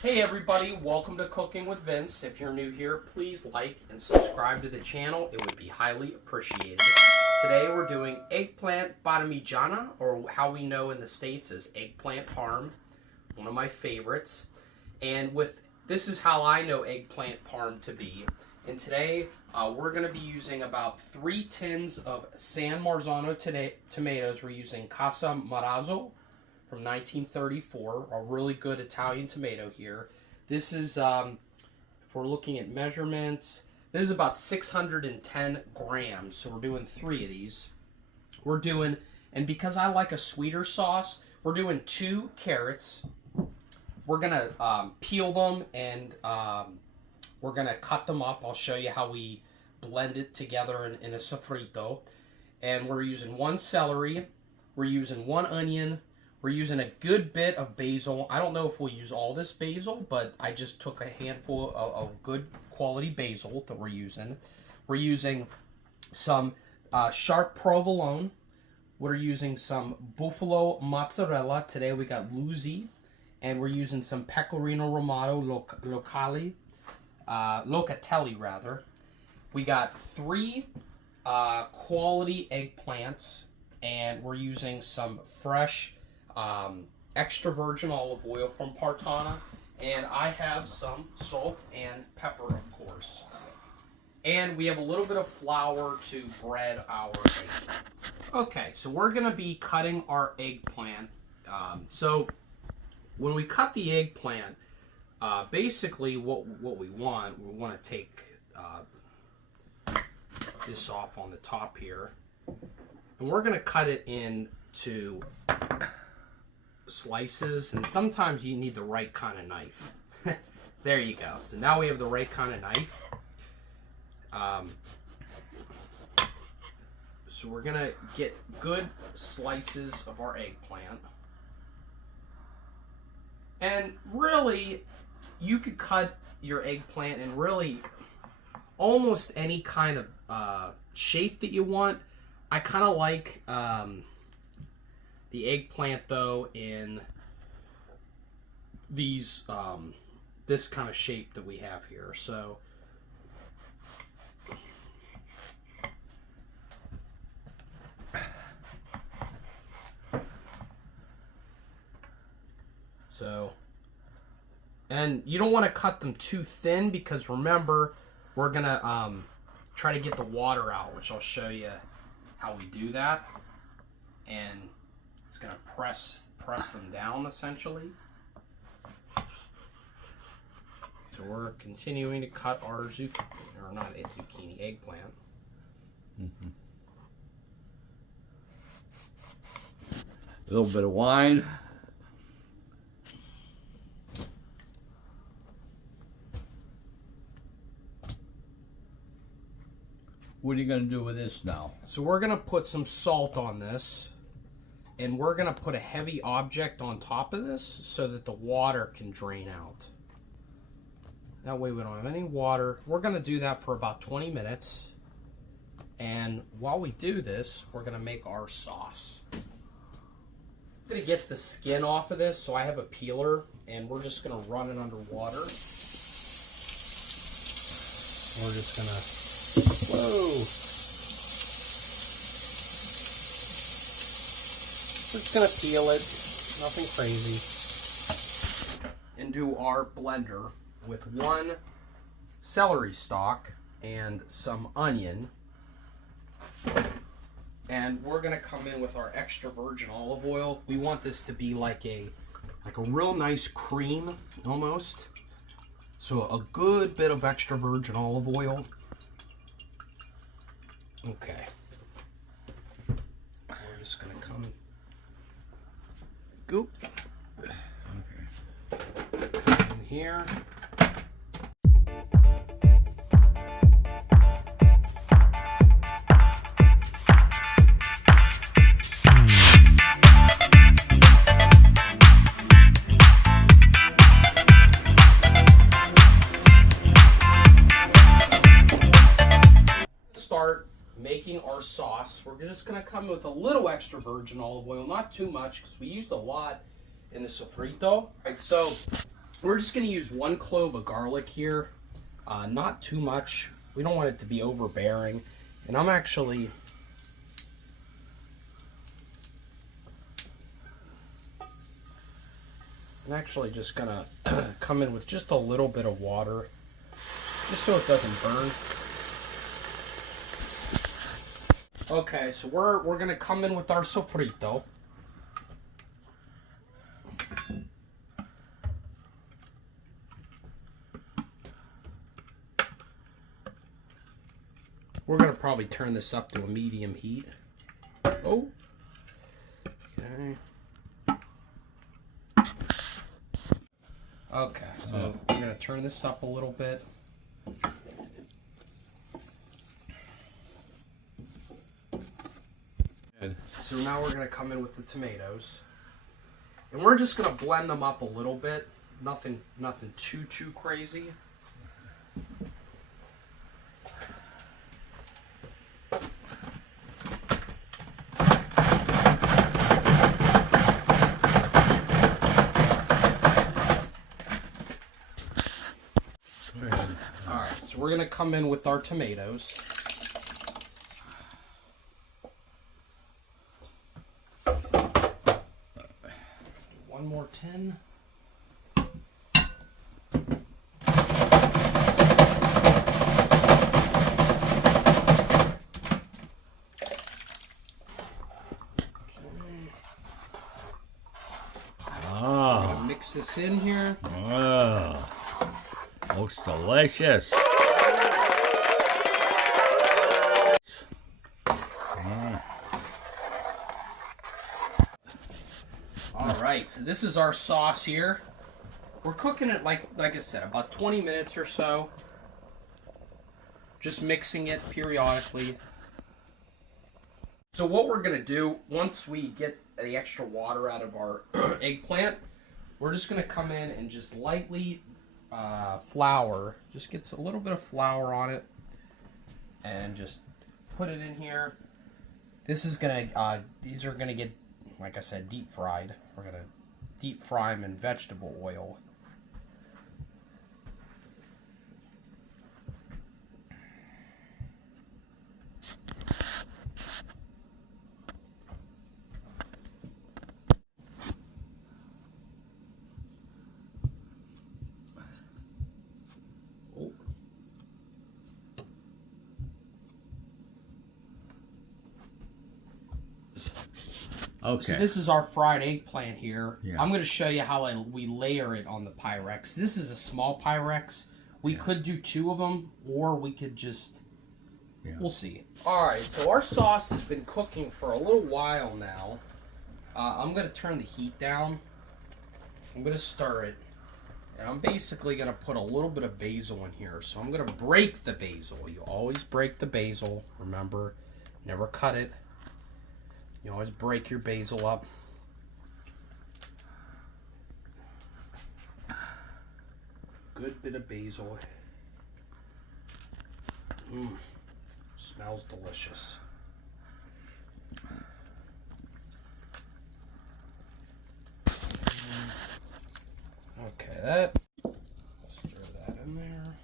Hey everybody, welcome to Cooking with Vince. If you're new here, please like and subscribe to the channel. It would be highly appreciated. Today we're doing eggplant parmigiana, or how we know in the States as eggplant parm, one of my favorites. And this is how I know eggplant parm to be. And today we're going to be using about 3 tins of San Marzano tomatoes. We're using Casa Marazzo from 1934, a really good Italian tomato here. This is, if we're looking at measurements, this is about 610 grams, so we're doing 3 of these. And because I like a sweeter sauce, we're doing 2 carrots. We're gonna peel them and we're gonna cut them up. I'll show you how we blend it together in a suffrito. And we're using 1 celery, we're using 1 onion, we're using a good bit of basil. I don't know if we'll use all this basil, but I just took a handful of good quality basil that we're using. We're using some sharp provolone. We're using some Bufala Mozzarella. Today we got Luzi. And we're using some Pecorino Romano Locatelli rather. We got 3 quality eggplants, and we're using some fresh extra virgin olive oil from Parmigiana, and I have some salt and pepper, of course. And we have a little bit of flour to bread our eggplant. Okay, so we're going to be cutting our eggplant. So when we cut the eggplant, basically what we want to take this off on the top here, and we're going to cut it into slices, and sometimes you need the right kind of knife. There you go. So now we have the right kind of knife. So we're gonna get good slices of our eggplant, and really you could cut your eggplant in really almost any kind of shape that you want. I kind of like the eggplant though in these this kind of shape that we have here. So and you don't want to cut them too thin, because remember, we're gonna try to get the water out, which I'll show you how we do that. And it's going to press them down, essentially. So we're continuing to cut our zucchini, or not a zucchini, eggplant. Mm-hmm. A little bit of wine. What are you going to do with this now? So we're going to put some salt on this. And we're going to put a heavy object on top of this so that the water can drain out. That way we don't have any water. We're going to do that for about 20 minutes. And while we do this, we're going to make our sauce. I'm going to get the skin off of this, so I have a peeler, and we're just going to run it under water. We're just going to... Whoa! We're just going to peel it, nothing crazy, and do our blender with 1 celery stalk and some onion. And we're going to come in with our extra virgin olive oil. We want this to be like a real nice cream, almost. So a good bit of extra virgin olive oil. Okay. We're just going to come... Go. Okay. Come in here. Start making our sauce. We're just going to come with a little extra virgin olive oil, not too much, because we used a lot in the suffrito. Right, so We're just going to use 1 clove of garlic here. Not too much. We don't want it to be overbearing. And I'm actually just going to come in with just a little bit of water, just so it doesn't burn. Okay, so we're going to come in with our suffrito. We're going to probably turn this up to a medium heat. Oh. Okay. Okay, so we're going to turn this up a little bit. Good. So now we're going to come in with the tomatoes. And we're just going to blend them up a little bit. Nothing too crazy. Alright, so we're going to come in with our tomatoes. One more tin. Mix this in here. Oh, looks delicious. All right, so this is our sauce here. We're cooking it like I said, about 20 minutes or so. Just mixing it periodically. So what we're gonna do once we get the extra water out of our eggplant, we're just going to come in and just lightly flour. Just get a little bit of flour on it. And just put it in here. This is going to, these are going to get, like I said, deep fried. We're going to deep fry them in vegetable oil. Okay. So this is our fried eggplant here. Yeah. I'm going to show you how we layer it on the Pyrex. This is a small Pyrex. We could do 2 of them, or we could just... Yeah. We'll see. Alright, so our sauce has been cooking for a little while now. I'm going to turn the heat down. I'm going to stir it. And I'm basically going to put a little bit of basil in here. So I'm going to break the basil. You always break the basil. Remember, never cut it. You always break your basil up. Good bit of basil. Smells delicious. Okay, stir that in there.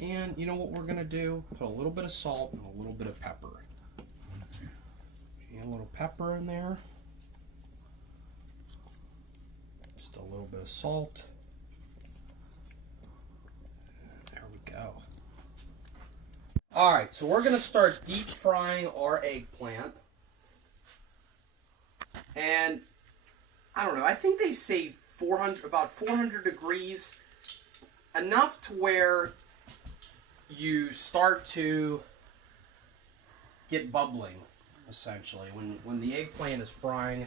And you know what we're gonna do? Put a little bit of salt and a little bit of pepper. A little pepper in there. Just a little bit of salt. There we go. Alright, so we're going to start deep frying our eggplant. And, I don't know, I think they say about 400 degrees. Enough to where you start to get bubbling. Essentially, when the eggplant is frying.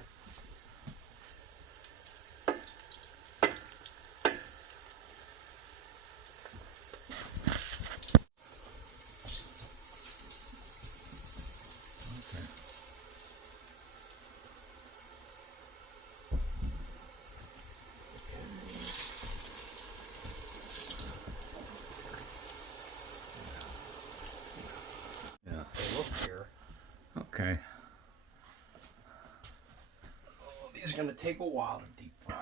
Yeah. Look here. Okay. These are going to take a while to deep fry.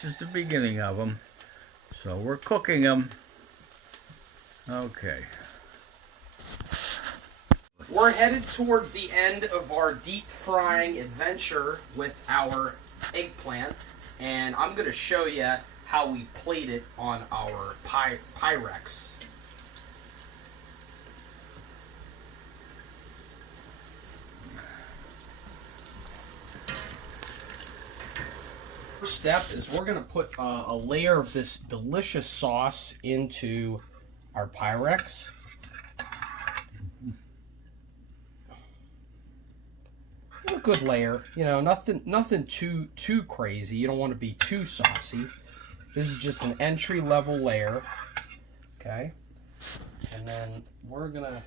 This is the beginning of them. So we're cooking them. Okay. We're headed towards the end of our deep frying adventure with our eggplant, and I'm going to show you how we plate it on our Pyrex. First step is we're going to put a layer of this delicious sauce into our Pyrex. A good layer, you know, nothing too crazy. You don't want to be too saucy. This is just an entry level layer, okay? And then we're gonna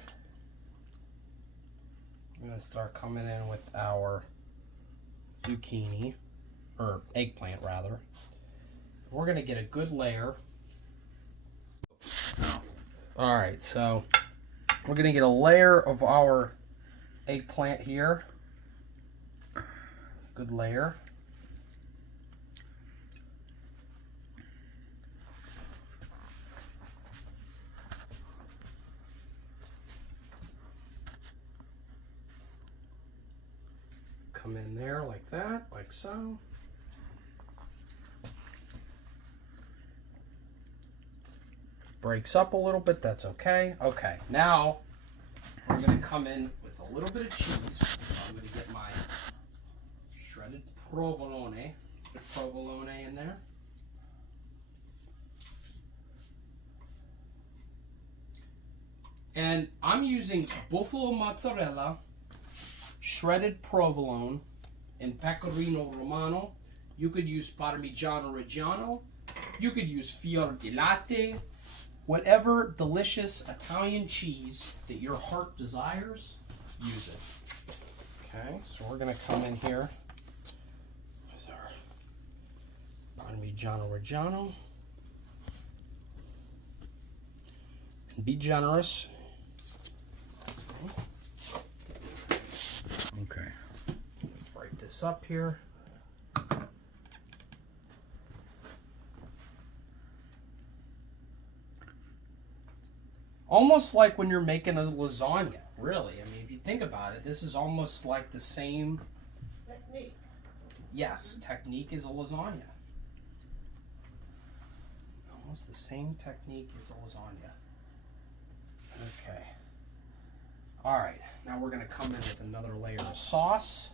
start coming in with our zucchini, or eggplant rather. We're gonna get a good layer. All right, so we're gonna get a layer of our eggplant here. Good layer. Come in there like that, like so. Breaks up a little bit, that's okay. Okay, now we're gonna come in with a little bit of cheese. So I'm gonna get my shredded provolone in there. And I'm using Bufala Mozzarella, shredded provolone, and Pecorino Romano. You could use Parmigiana Reggiano. You could use fior di latte. Whatever delicious Italian cheese that your heart desires, use it. Okay, so we're gonna come in here with our Parmigiana Reggiano. And be generous. Okay. Break this up here. Almost like when you're making a lasagna, really. I mean, if you think about it, this is almost like the same technique. Yes, technique is a lasagna. Almost the same technique as a lasagna. Okay. All right, now we're going to come in with another layer of sauce.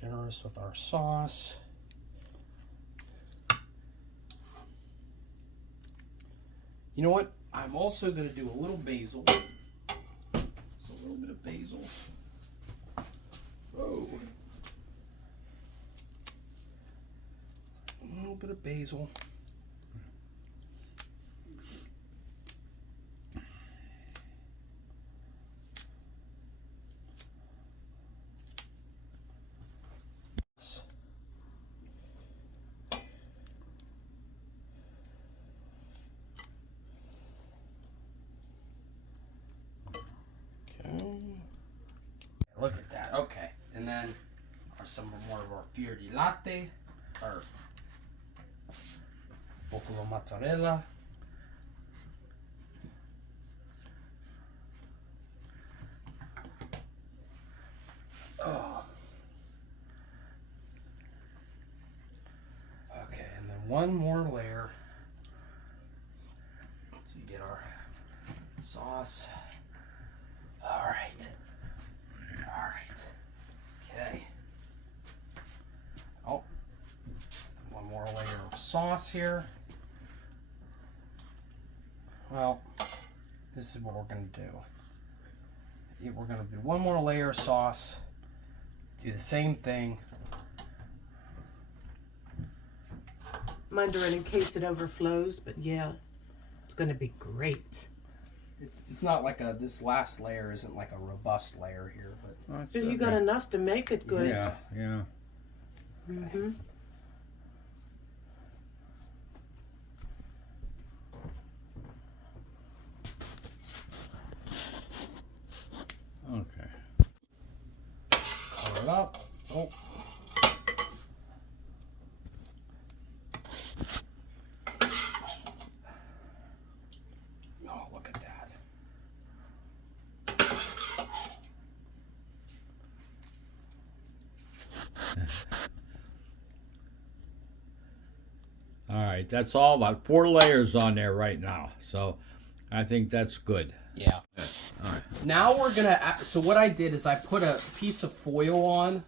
Generous with our sauce. You know what? I'm also going to do a little basil. Just a little bit of basil. Oh. A little bit of basil. Look at that. Okay, and then some more of our fior di latte, or Bufala Mozzarella. Oh. Okay, and then one more layer. So you get our sauce. All right. Okay. Oh, one more layer of sauce here. Well, this is what we're going to do. We're going to do one more layer of sauce. Do the same thing. Mind her in case it overflows, but yeah, it's going to be great. It's not like this last layer isn't like a robust layer here, but But you got enough to make it good. Yeah, yeah. Mm-hmm. Okay. it up. Oh. Oh, look at that. All right, that's all about 4 layers on there right now. So I think that's good. Yeah. All right. Now we're gonna, so what I did is I put a piece of foil on,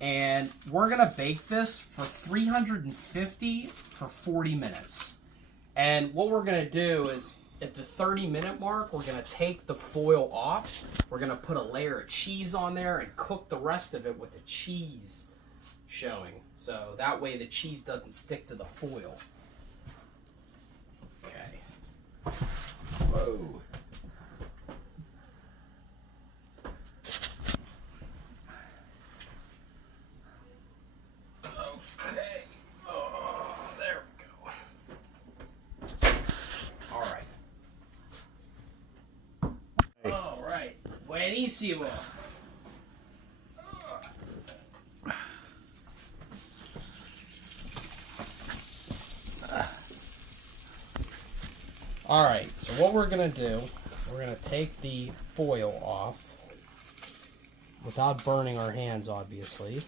and we're gonna bake this for 350 for 40 minutes. And what we're gonna do is at the 30-minute mark, we're gonna take the foil off. We're gonna put a layer of cheese on there and cook the rest of it with the cheese showing. So that way the cheese doesn't stick to the foil. Okay. Whoa. Okay. Oh, there we go. All right. All right. Buenísimo. All right, so what we're gonna do, we're gonna take the foil off without burning our hands, obviously.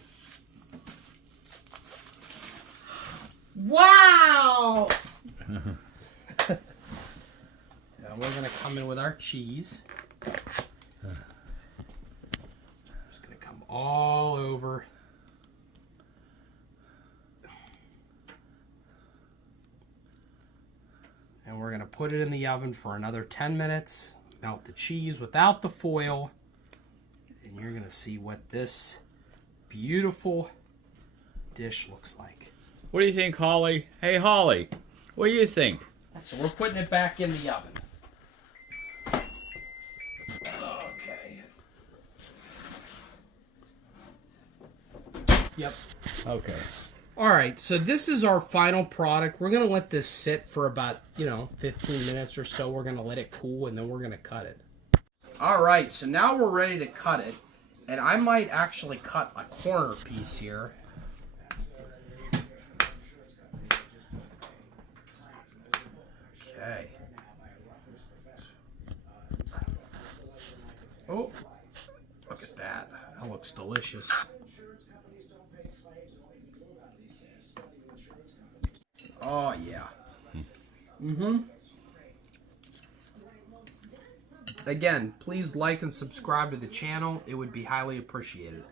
Wow! And we're gonna come in with our cheese. Just gonna come all over. And we're going to put it in the oven for another 10 minutes. Melt the cheese without the foil. And you're going to see what this beautiful dish looks like. What do you think, Holly? Hey, Holly, what do you think? So we're putting it back in the oven. Okay. Yep. Okay. All right, so this is our final product. We're going to let this sit for about, 15 minutes or so. We're going to let it cool, and then we're going to cut it. All right, so now we're ready to cut it. And I might actually cut a corner piece here. Okay. Oh, look at that. That looks delicious. Oh, yeah. Mm-hmm. Again, please like and subscribe to the channel. It would be highly appreciated.